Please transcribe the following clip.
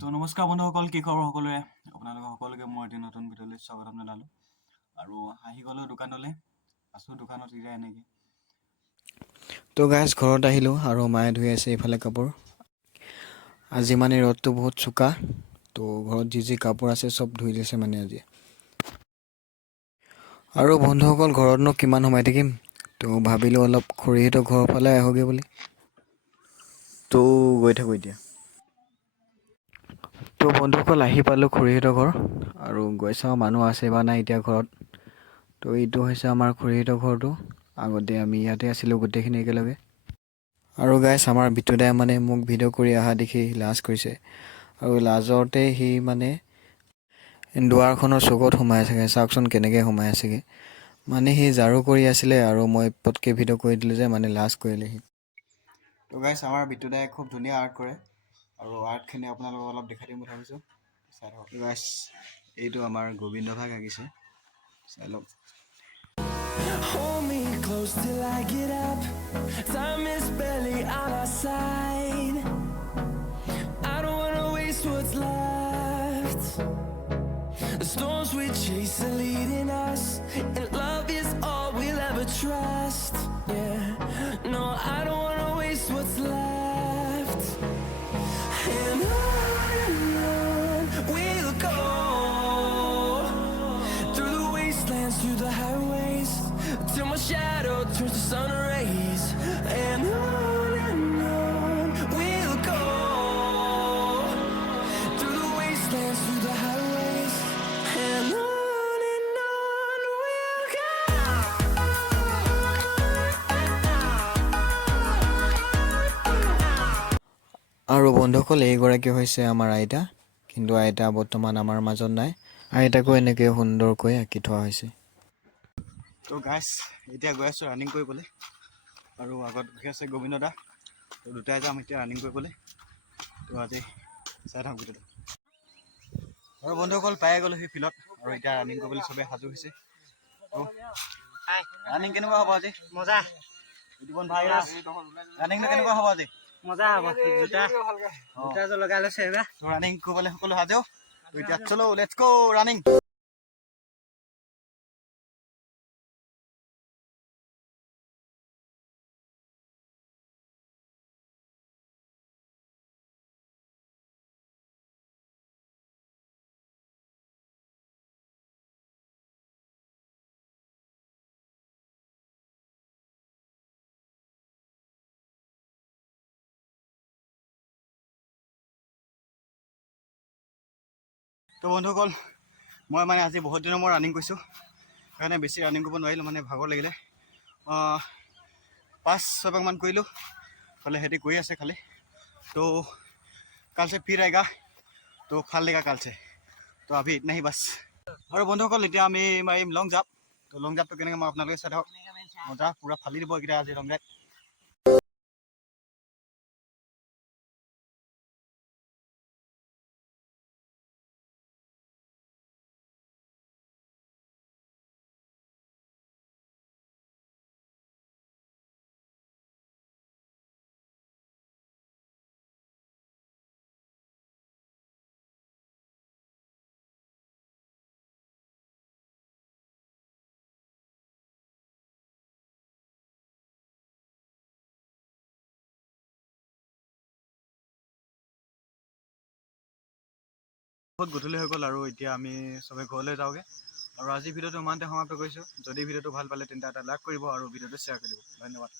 তো নমস্কাৰ বন্ধুসকল, কি খবৰ সকলোৰে? আপোনালোক সকলোকে মই এটি নতুন ভিডিঅ'লৈ স্বাগতম জনালোঁ। আৰু আহি গ'লোঁ দোকানলৈ, আছোঁ দোকানত এতিয়া এনেকৈ। তো গাইজ ঘৰত আহিলোঁ আৰু মায়ে ধুই আছে এইফালে কাপোৰ। আজি মানে ৰ'দটো বহুত চোকা, তো ঘৰত যি কাপোৰ আছে চব ধুই দিছে মানে আজি। আৰু বন্ধুসকল ঘৰতনো কিমান সোমাই থাকিম, তো ভাবিলোঁ অলপ খুৰীহঁতৰ ঘৰৰ ফালে আহোঁগৈ বুলি। তো গৈ থাকোঁ এতিয়া। তো বন্ধুসকল আহি পালোঁ খুৰীহঁতৰ ঘৰ, আৰু গৈ চাওঁ মানুহ আছে বা নাই এতিয়া ঘৰত। তো এইটো হৈছে আমাৰ খুৰীহঁতৰ ঘৰটো। আগতে আমি ইয়াতে আছিলোঁ গোটেইখিনি একেলগে। আৰু গাইছ আমাৰ বিতুদাই মানে মোক ভিডিঅ' কৰি অহা দেখি লাজ কৰিছে, আৰু লাজতে সি মানে দুৱাৰখনৰ চুকত সোমাই আছেগৈ। চাওকচোন কেনেকৈ সোমাই আছেগৈ, মানে সি ঝাৰু কৰি আছিলে আৰু মই পটকৈ ভিডিঅ' কৰি দিলোঁ যে মানে লাজ কৰিলে সি। তো গাইছ আমাৰ বিতুদাই খুব ধুনীয়া আৰ্ট কৰে, আৰু আৰ্টখিনি আপোনালোকক অলপ দেখাই দিম বুলি ভাবিছোঁ। চাই থাকক গাইছ, এইটো আমাৰ গোবিন্দ ভাগ আঁকিছে, চাই লওক। Hold me close till I get up. Time is barely on our side. I don't wanna waste what's left. The storms we chase are leading us, and love is all we'll ever trust. Yeah, no, I don't wanna waste what's left. And on we'll go, through the wastelands, through the highways, till my shadow turns to sun rays. And on we'll go, through the wastelands, through the highways. And on we'll go. আৰু বন্ধুসকল এইগৰাকী হৈছে আমাৰ আইতা, কিন্তু আইতা বৰ্তমান আমাৰ মাজত নাই। আইতাকো এনেকৈ সুন্দৰকৈ আঁকি থোৱা হৈছে। তো গাইছ এতিয়া গৈ আছোঁ ৰানিং কৰিবলৈ, আৰু আগত গৈ আছে গোবিন্দ দা। তো দুটাই যাম এতিয়া ৰানিং কৰিবলৈ। তো আজি চাই থাকক ভিডিঅ'টো। আৰু বন্ধুসকল পাই গ'লোঁ সেই ফিল্ডত, আৰু এতিয়া ৰানিং কৰিবলৈ চবেই সাজু হৈছে। তো ৰানিং কেনেকুৱা হ'ব আজি? মজা ৰানিংটো কেনেকুৱা হ'ব আজি? মজা হ'ব। জোতা লগাই লৈছে এইবাৰ। তো ৰানিং কৰিবলৈ সকলো সাজু। তো এতিয়া চলো, লেটছ গো ৰানিং। তো বন্ধুসকল মই মানে আজি বহুত দিনৰ মই ৰানিং কৰিছোঁ, সেইকাৰণে বেছি ৰানিং কৰিব নোৱাৰিলোঁ, মানে ভাগৰ লাগিলে। 5-6 পাকমান কৰিলোঁ, খালি সিহঁতি কৰি আছে খালি। তো কাল से फिर आएगा, तो ভাল लेगा কাল से, তো अभी इतना ही बस। আৰু বন্ধুসকল এতিয়া আমি মাৰিম লং জাম্প। তো লং জাম্পটো কেনেকৈ মই আপোনালোকে চাই থাকক। মজা পূৰা ফালি দিব এইকেইটা আজি লং জাম্প। বহুত গধূলি হৈ গ'ল, আৰু এতিয়া আমি চবে ঘৰলৈ যাওঁগৈ। আৰু আজি ভিডিঅ'টো ইমানতে সমাপ্ত কৰিছোঁ। যদি ভিডিঅ'টো ভাল পালে তেন্তে এটা লাইক কৰিব আৰু ভিডিঅ'টো শ্বেয়াৰ কৰি দিব। ধন্যবাদ।